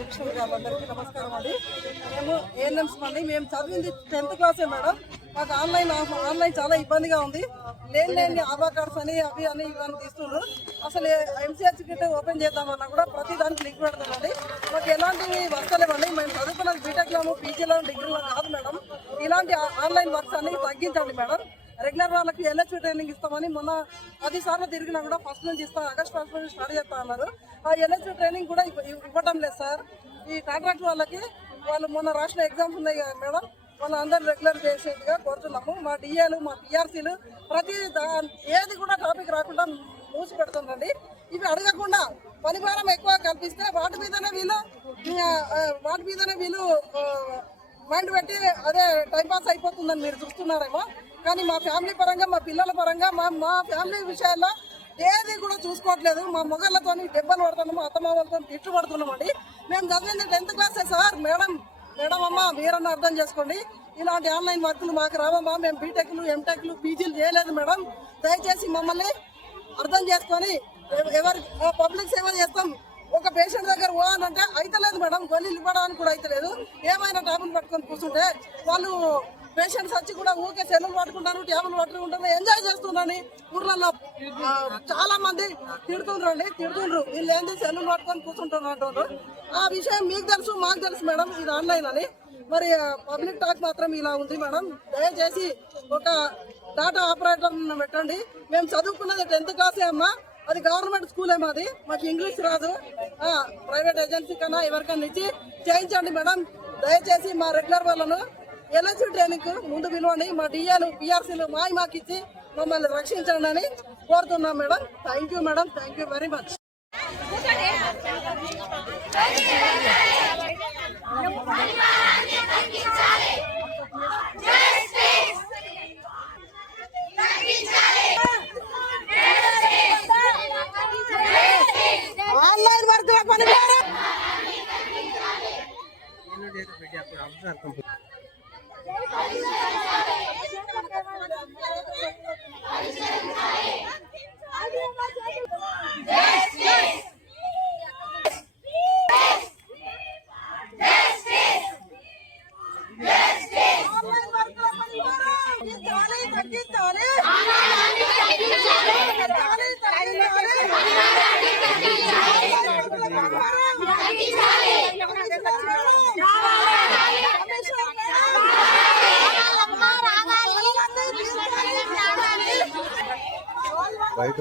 నిరీక్షణ గారు అందరికీ నమస్కారం అండి. మేము ఏఎన్ఎంస్ అండి. మేము చదివింది 10th క్లాసే మేడం. మాకు ఆన్లైన్ చాలా ఇబ్బందిగా ఉంది. లేని ఆధార్ కార్డ్స్ అని అవి అని ఇవన్నీ తీస్తున్నారు. అసలు ఎంసీహెచ్ కిట్ ఓపెన్ చేద్దామన్నా కూడా ప్రతి దానికి లింక్ పెడతామండి. మాకు ఎలాంటివి వస్తలేవండి. మేము చదువుకున్నది బీటెక్లోను పీజీలో డిగ్రీలో కాదు మేడం. ఇలాంటి ఆన్లైన్ వర్క్స్ అన్ని తగ్గించండి మేడం. రెగ్యులర్ వాళ్ళకి ఎల్హెచ్వి ట్రైనింగ్ ఇస్తామని మొన్న 10 సార్లు తిరిగినా కూడా ఫస్ట్ నుంచి ఆగస్ట్ 1 నుంచి స్టార్ట్ చేస్తా అన్నారు. ఆ ఎల్హెచ్వి ట్రైనింగ్ కూడా ఇవ్వడం లేదు సార్. ఈ కాంట్రాక్ట్ వాళ్ళకి వాళ్ళు మొన్న రాసిన ఎగ్జామ్స్ ఉన్నాయి కదా మేడం, వాళ్ళు అందరూ రెగ్యులర్ చేసేట్టుగా కోరుతున్నాము. మా డిఏలు మా పిఆర్సీలు ప్రతి ఏది కూడా టాపిక్ రాకుండా మూసి పెడుతుందండి. ఇవి అడగకుండా పనిభారం ఎక్కువ కల్పిస్తే వాటి మీదనే వీళ్ళు మైండ్ పెట్టి అదే టైంపాస్ అయిపోతుందని మీరు చూస్తున్నారేమో. కానీ మా ఫ్యామిలీ పరంగా మా పిల్లల పరంగా మా ఫ్యామిలీ విషయాల్లో ఏది కూడా చూసుకోవట్లేదు. మా మొగళ్ళతో దెబ్బలు పడుతున్నాము, అత్తమామలతో తిట్లు పడుతున్నామండి. మేము చదివింది 10th క్లాసే సార్. మేడం అమ్మ మీరన్నా అర్థం చేసుకోండి. ఇలాంటి ఆన్లైన్ వర్కులు మాకు రావమ్మా. మేము బీటెక్లు ఎంటెక్లు పీజీలు చేయలేదు మేడం. దయచేసి మమ్మల్ని అర్థం చేసుకొని ఎవరి పబ్లిక్ సేవ చేస్తాం. ఒక పేషెంట్ దగ్గర ఓ అని అంటే అయితలేదు మేడం. గొల్లీలు ఇవ్వడానికి కూడా అయితలేదు. ఏమైనా ట్యాబులు పట్టుకొని కూర్చుంటే వాళ్ళు పేషెంట్స్ వచ్చి కూడా ఊకే సెల్లులు పట్టుకుంటారు, ట్యాబులు పట్టుకుంటారు, ఎంజాయ్ చేస్తున్నారని ఊర్లలో చాలా మంది తిడుతుండ్రు. వీళ్ళు ఏంది సెల్లులు పట్టుకొని కూర్చుంటున్నారు అంటున్నారు. ఆ విషయం మీకు తెలుసు, మాకు తెలుసు మేడం. ఇది ఆన్లైన్ అని. మరి పబ్లిక్ టాక్ మాత్రం ఇలా ఉంది మేడం. దయచేసి ఒక డాటా ఆపరేటర్ పెట్టండి. మేము చదువుకున్నది 10th క్లాసే అమ్మా. అది గవర్నమెంట్ స్కూలే మాది. మాకు ఇంగ్లీష్ రాదు. ప్రైవేట్ ఏజెన్సీ కన్నా ఎవరికన్నా ఇచ్చి చేయించండి మేడం. దయచేసి మా రెగ్యులర్ వాళ్ళను ఎల్హెచ్వి ట్రైనింగ్ ముందు పిలవండి. మా డిఏలు పిఆర్సీలు మాకు ఇచ్చి మమ్మల్ని రక్షించండి అని కోరుతున్నాం madam. Thank you madam. Thank you very much. Online work పని బయట